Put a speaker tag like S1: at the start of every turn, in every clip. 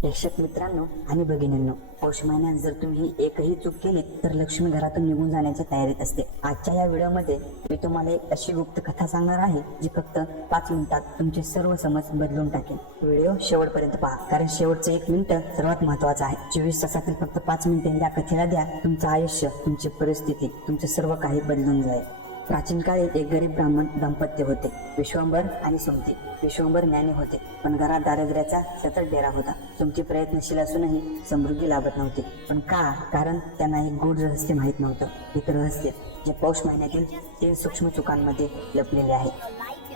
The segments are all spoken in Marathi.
S1: प्रेक्षक मित्रांनो आणि भगिनींनो पौष महिन्यात जर तुम्ही एकही चूक केली तर लक्ष्मी घरातून निघून जाण्याच्या तयारीत असते. आजच्या या व्हिडिओमध्ये मी तुम्हाला एक अशी गुप्त कथा सांगणार आहे जी फक्त पाच मिनिटात तुमचे सर्व समज बदलून टाकेल व्हिडिओ शेवटपर्यंत पहा कारण शेवटचं एक मिनिट सर्वात महत्वाचं आहे. चोवीस तासातील फक्त पाच मिनिटे या कथेला द्या तुमचं आयुष्य तुमची परिस्थिती तुमचं सर्व काही बदलून जाईल. प्राचीन काळी एक गरीब ब्राह्मण दाम्पत्य होते. विश्वंभर आणि सुमती. विश्वंभर ज्ञानी होते पण घरात दारिद्र्याचा सतत डेरा होता. सुमती प्रयत्नशील असूनही समृद्धी लाभत नव्हती. पण का? कारण त्यांना एक गूढ रहस्य माहीत नव्हतं. एक रहस्य जे पौष महिन्यातील तीन सूक्ष्म चुकांमध्ये लपलेले आहे.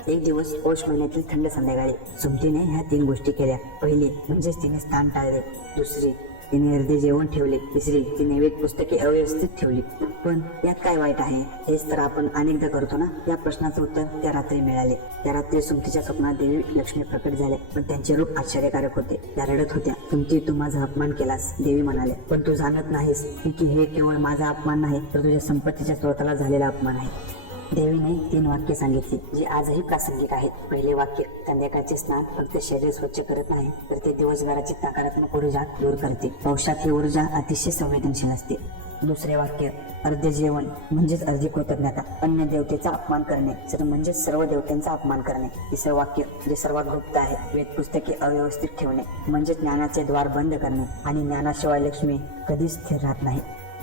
S1: एक दिवस पौष महिन्यातील थंड संध्याकाळी सुमतीने ह्या तीन गोष्टी केल्या. पहिली म्हणजेच तिने स्थान टाळले. दुसरी तिने अर्धे जेवण ठेवले तिसरी तिने वेद पुस्तके अव्यवस्थित ठेवली. पण यात काय वाईट आहे? हेच तर आपण अनेकदा करतो ना? या प्रश्नाचं उत्तर त्या रात्री मिळाले. त्या रात्री सुमतीच्या स्वप्नात देवी लक्ष्मी प्रकट झाले पण त्यांचे रूप आश्चर्यकारक होते. त्या रडत होत्या. सुमती तू माझा अपमान केलास देवी म्हणाले पण तू जाणत नाहीस की हे केवळ माझा अपमान नाही तर तुझ्या संपत्तीच्या स्रोताला झालेला अपमान आहे. देवीने तीन वाक्य सांगितली जी आजही प्रासंगिक आहेत. पहिले वाक्य संध्याकाळचे स्नान फक्त शरीर स्वच्छ करत नाही तर ते दिवसभराची नकारात्मक ऊर्जा दूर करते. पावसात ही ऊर्जा अतिशय संवेदनशील असते. दुसरे वाक्य अर्धे जेवण म्हणजेच अर्धी कृतज्ञता अन्य देवतेचा अपमान करणे तर म्हणजेच सर्व देवतांचा अपमान करणे. तिसरं वाक्य जे सर्वात गुप्त आहे वेद पुस्तके अव्यवस्थित ठेवणे म्हणजे ज्ञानाचे द्वार बंद करणे आणि ज्ञानाशिवाय लक्ष्मी कधीच स्थिर राहत नाही.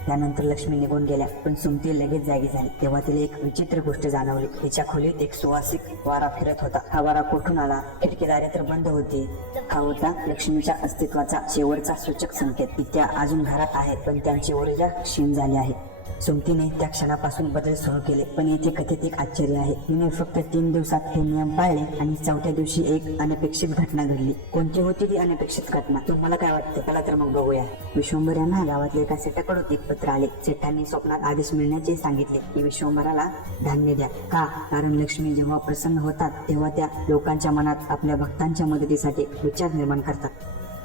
S1: त्यानंतर लक्ष्मी निघून गेल्या. पण सुमती लगेच जागी झाली. तेव्हा तिला एक विचित्र गोष्ट जाणवली. तिच्या खोलीत एक सुवासिक वारा फिरत होता. हा वारा कुठून आला? खिडकीदारे तर बंद होती. हा होता लक्ष्मीच्या अस्तित्वाचा शेवटचा सूचक संकेत. की त्या अजून घरात आहेत पण त्यांची ऊर्जा क्षीण झाली आहे. सुमतीने त्या क्षणापासून बदल सुरू केले. पण येथे कथेत एक आश्चर्य आहे. तिने फक्त तीन दिवसात हे नियम पाळले आणि चौथ्या दिवशी एक अनपेक्षित घटना घडली. कोणती होती ती अनपेक्षित घटना? तुम्हाला काय वाटतं? चला तर मग बघूया. विश्वंभर यांना गावातल्या एका सेठाकडून एक पत्र आले. सेठांनी स्वप्नात आदेश मिळण्याचे सांगितले की विश्वंभराला धान्य द्या. का? कारण लक्ष्मी जेव्हा प्रसन्न होतात तेव्हा त्या लोकांच्या मनात आपल्या भक्तांच्या मदतीसाठी विचार निर्माण करतात.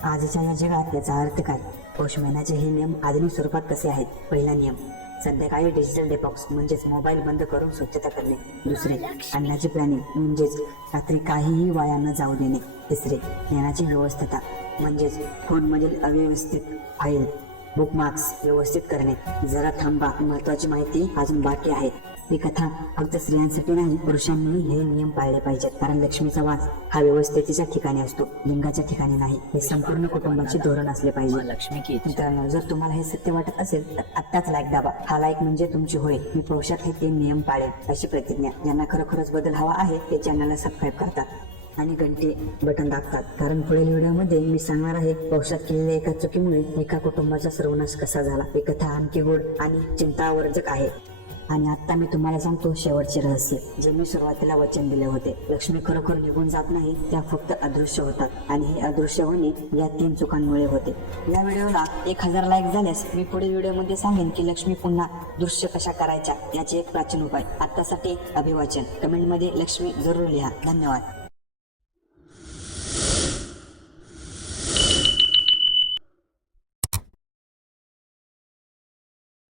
S1: आजच्या या जगात याचा अर्थ काय? पौष महिन्याचे हे नियम आधुनिक स्वरूपात कसे आहेत? पहिला नियम. संध्याकाळी डिजिटल डेपॉक्स म्हणजेच मोबाईल बंद करून स्वच्छता करणे. दुसरे अन्नाची प्लॅनिंग म्हणजेच रात्री काहीही वाया न जाऊ देणे. तिसरे ज्ञानाची व्यवस्थता म्हणजेच फोनमधील अव्यवस्थित फाईल बुकमार्क्स व्यवस्थित करणे. जरा थांबा महत्वाची माहिती अजून बाकी आहे. ही कथा फक्त स्त्रियांसाठी नाही पुरुषांनी हे नियम पाळले पाहिजेत. कारण लक्ष्मीचा वास हा व्यवस्थेच्या ठिकाणी असतो लिंगाच्या ठिकाणी नाही. हे संपूर्ण कुटुंबाचे धोरण असले पाहिजे.
S2: लक्ष्मी की
S1: मित्रांनो जर तुम्हाला हे सत्य वाटत असेल तर आत्ताच लाईक दाबा. हा लाईक म्हणजे तुमची होय मी पौषात हे तीन नियम पाळेल अशी प्रतिज्ञा. ज्यांना खरोखरच बदल हवा आहे ते चॅनलला सबस्क्राईब करतात. आणि घंटे बटन दाबतात. कारण पुढील व्हिडिओमध्ये मी सांगणार आहे पावसात केलेल्या एका चुकीमुळे एका कुटुंबाचा सर्वनाश कसा झाला? ही कथा आणखी गोड आणि चिंतावर्जक आहे. आणि आता मी तुम्हाला सांगतो शेवटचे रहस्य. जे मी सुरुवातीला वचन दिले होते. लक्ष्मी खरोखर निघून जात नाही त्या फक्त अदृश्य होतात. आणि हे अदृश्य होणे या तीन चुकांमुळे होते. या व्हिडिओला एक हजार लाईक झाल्यास मी पुढील व्हिडिओमध्ये सांगेन की लक्ष्मी पुन्हा दृश्य कशा करायच्या याचे एक प्राचीन उपाय. आतासाठी अभिवाचन. कमेंटमध्ये लक्ष्मी जरूर लिहा. धन्यवाद.